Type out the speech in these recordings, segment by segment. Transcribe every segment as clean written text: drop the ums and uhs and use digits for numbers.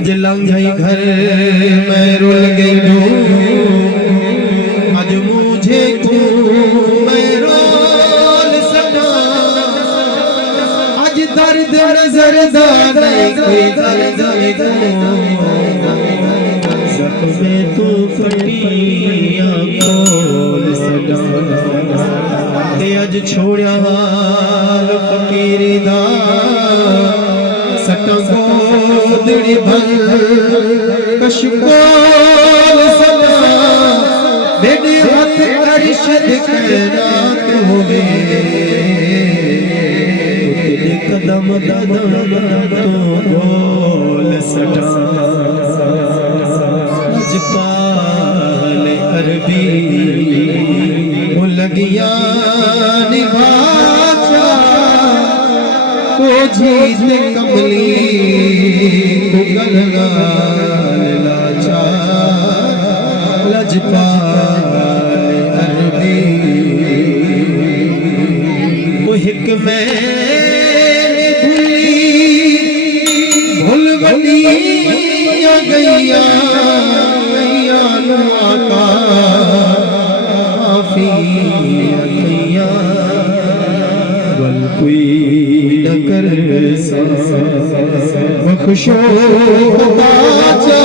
अज लंघई घर मैं रुल गई हूँ, आज मुझे मैं रोल सका। आज दर्द नजर कोई दर्द में तू फटिया खोल सका। ते अज छोड़िया हाल फकीरी दा सटा गोदड़ी भर कशकोल सका। मेरे हाथ अर्श दिखरात होवे, तेरे कदम ददम तो बोल सटा। अजकाल अरबी वो लगिया निभाचा, को जीत कमली को गलना लाचा। लजपाल अरबी वो हिकमे भूल गलिया गैया आका आफिया बल कोई न कर बख्शो बाचा।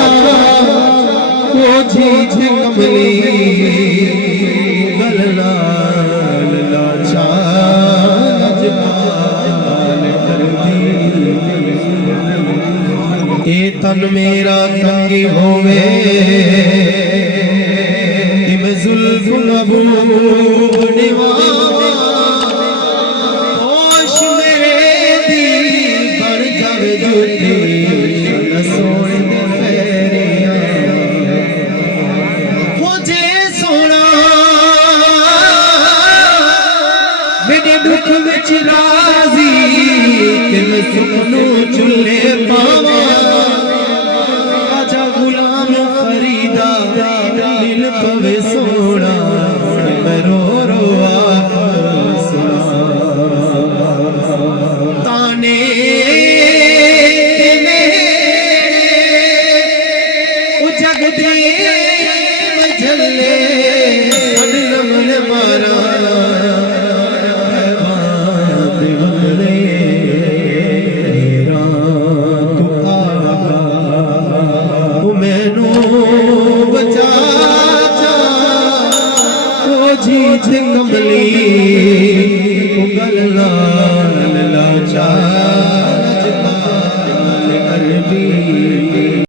को झीझ कमली गलना लाचा। ए तन मेरा कंगी होवे, इमे जुल्फ महबूब निवावे। होश मेरे दी बन जावे जुल्फी न सोने दे फेरिया। हो जे सोना मेरे दुख विच राजी, कि मैं सुखनू चुल्ले पावा। आजा गुलाम फरीदा दिल पवे सोना, मैं रो रो ताने जग दे झल्ले।